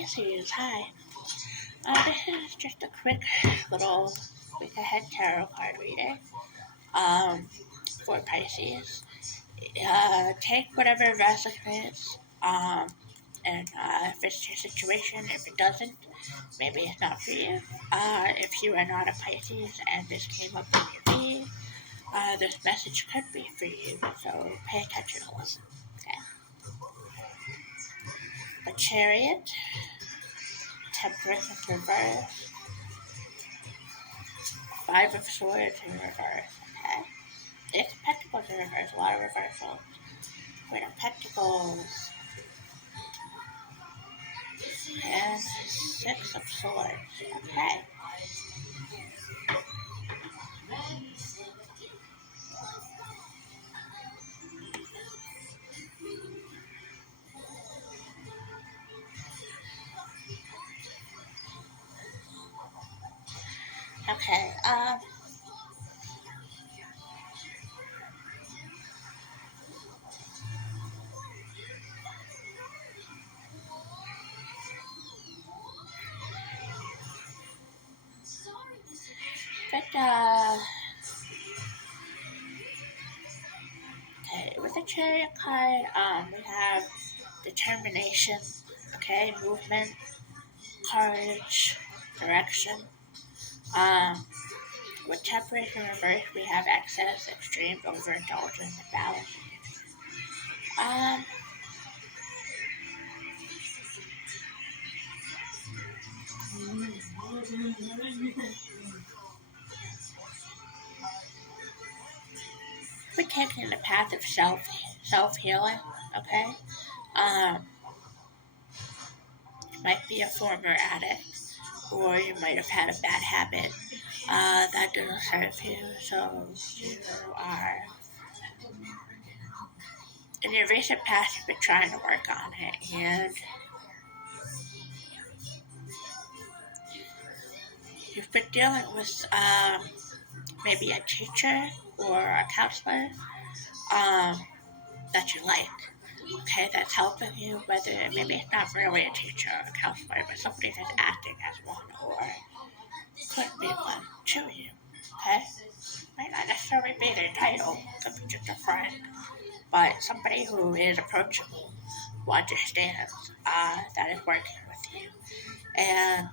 Pisces, hi. This is just a quick little week ahead tarot card reading for Pisces. Take whatever resonates, and if it's your situation, if it doesn't, maybe it's not for you. If you are not a Pisces and this came up in your feed, this message could be for you, so pay attention and listen. Okay. The Chariot, Temperance in reverse, Five of Swords in reverse. Okay. It's Pentacles in reverse, a lot of reversals. Queen of Pentacles, and Six of Swords. Okay. Okay. But okay, with the Chariot card, we have determination. Okay, movement, courage, direction. With Temperance in reverse, we have excess, extreme, overindulgence, and balance. Um, we're taking the path of self healing. Okay. You might be a former addict, or you might have had a bad habit that doesn't serve you. So you are in your recent past. You've been trying to work on it, and you've been dealing with maybe a teacher or a counselor that you like. Okay, that's helping you, whether maybe it's not really a teacher or a counselor, but somebody that's acting as one or could be one to you. Okay? Might not necessarily be their title, could be just a friend, but somebody who is approachable, who understands that is working with you. And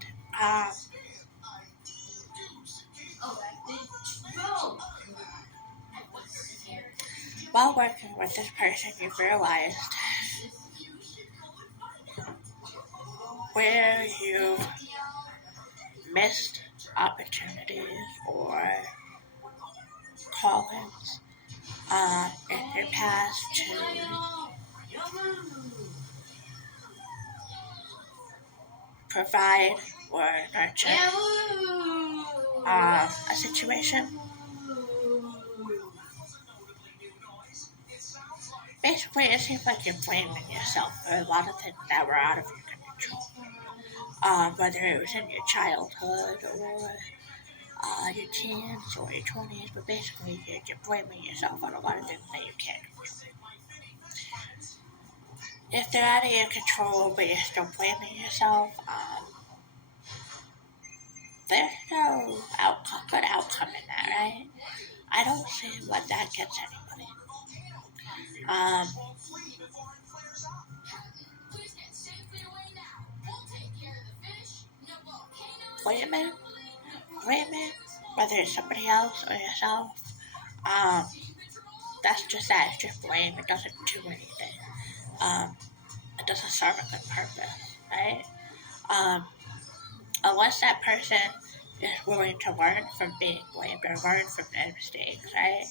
while working with this person, you've realized where you've missed opportunities or callings in your past to provide or nurture a situation. Basically, it seems like you're blaming yourself for a lot of things that were out of your control. Whether it was in your childhood or your teens or your 20s, but basically you're blaming yourself on a lot of things that you can't control. If they're out of your control, but you're still blaming yourself, there's no good outcome in that, right? I don't see what that gets anybody. Blaming, whether it's somebody else or yourself, that's just that. It's just blame. It doesn't do anything. It doesn't serve a good purpose, right? Unless that person is willing to learn from being blamed or learn from their mistakes, right?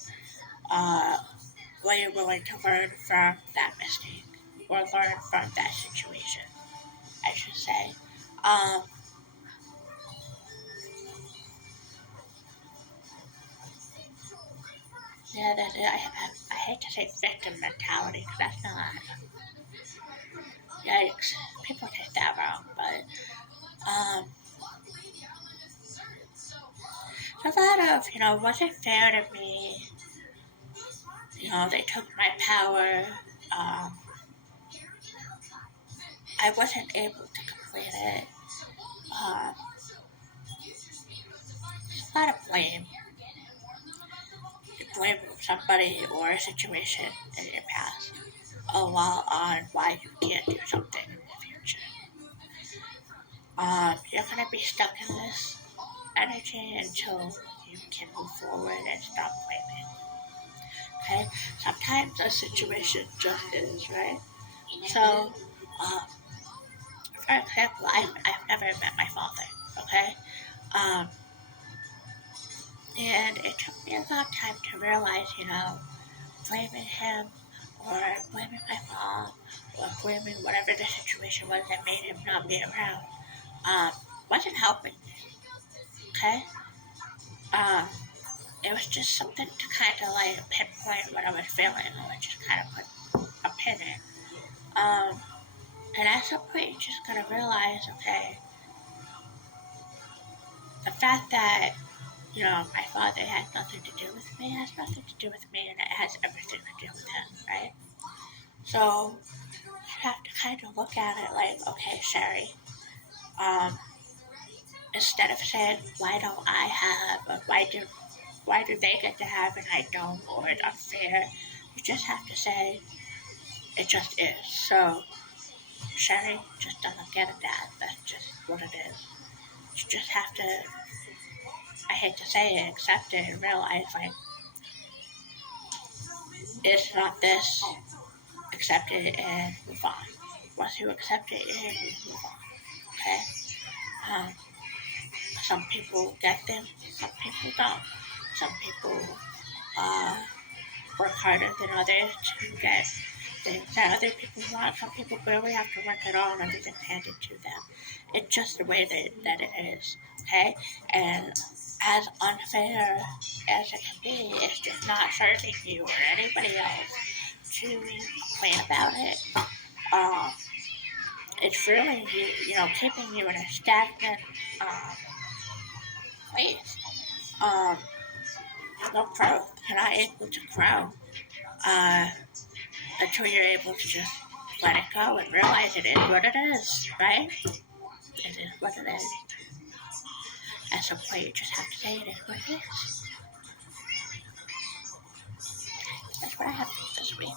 When you're willing to learn from that mistake or learn from that situation, I should say. Yeah, that's it. I hate to say victim mentality because that's not. Yikes. People take that wrong, but a lot of, was it fair to me? They took my power. I wasn't able to completed. Um, a lot of blame. You blame somebody or a situation in your past a lot on why you can't do something in the future. You're gonna be stuck in this energy until you can move forward and stop blaming. Okay? Sometimes a situation just is, right? So, um, for example, I've never met my father, okay? Um, and it took me a long time to realize, blaming him or blaming my mom or blaming whatever the situation was that made him not be around, um, wasn't helping me, okay? Um, it was just something to kind of like pinpoint what I was feeling or just kind of put a pin in. Um, and at some point, you just gotta realize, okay, the fact that, my father has nothing to do with me has nothing to do with me, and it has everything to do with him, right? So, you have to kind of look at it like, okay, Sherry, um, instead of saying, why don't I have, or why do they get to have and I don't, or it's unfair, you just have to say, it just is. So, Sherry just doesn't get it that. That's just what it is. You just have to, I hate to say it, accept it and realize, like, it's not this. Accept it and move on. Once you accept it, you move on. Okay? Um, some people get things, some people don't. Some people uh, work harder than others to get things that other people want. Some people barely have to work at all and everything's handed to them. It's just the way that it is. Okay? And as unfair as it can be, it's just not serving you or anybody else to complain about it. Um, it's really, keeping you in a stagnant place. Um, no growth. You're not able to grow uh, until you're able to just let it go and realize it is what it is, right? It is what it is. At some point, you just have to say it is what it is. That's what I have this week.